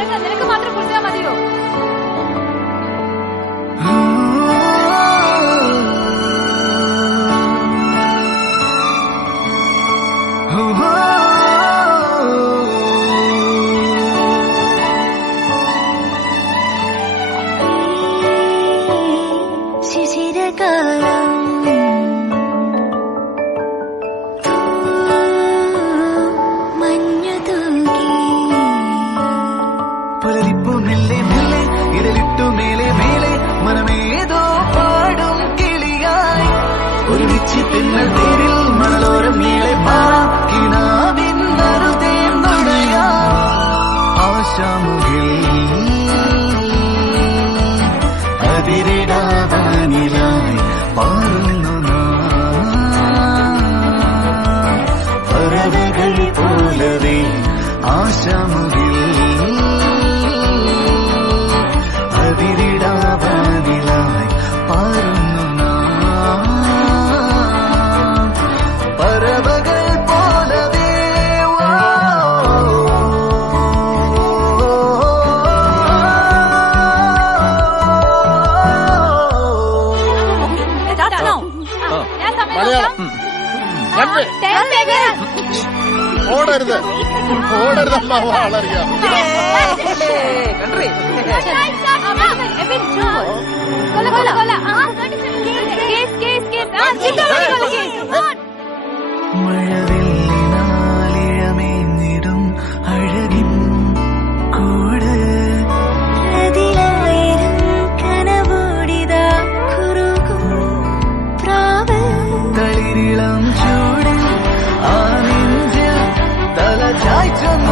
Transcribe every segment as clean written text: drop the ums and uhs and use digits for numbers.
നിനക്ക് മാത്രം കുടിച്ചാൽ മതിയോ? ഓടരുത് ഓടരുതമ്മ വളറിയാം. മഴവില്ലിനാലിഴമേഞ്ഞിടും അഴകിൻ കൂട് കനവോടിതാ കുറുകും പ്രാവ് തളിരിളം ചൂടിൽ ആ നെഞ്ചിൽ തല ചായ്ച്ചൊന്നുറങ്ങിടുവാൻ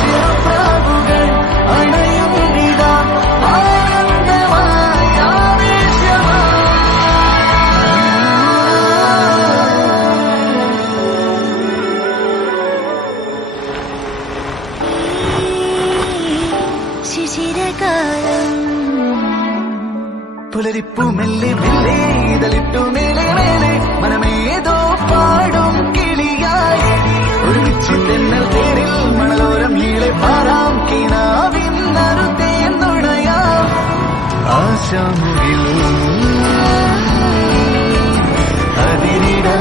ചെറുപ്രാവുകൾ അണയുമിതാ ആനന്ദമായ ശിശിരകാലം പുലരിപ്പു മെല്ലെ മെല്ലെ ഇതളിട്ടു മേലെ മേലെ മനമേതോ പാടും കിളിയായി ഒരുമിച്ച് തെന്നൽ തേരിൽ മണലോരം നീളെ പാറാം കിനാവിൻ നറുതേൻ നുണയാം ആശാമുകിൽ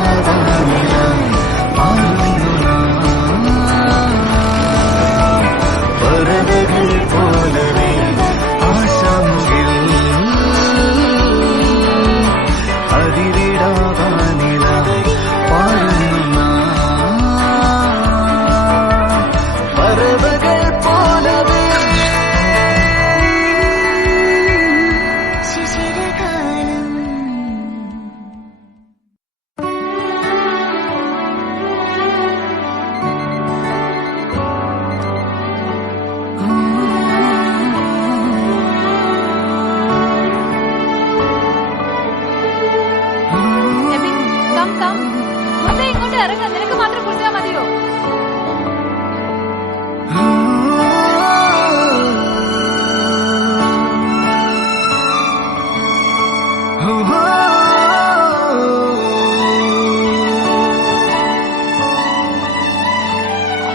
അതിരിടാതാനിലായി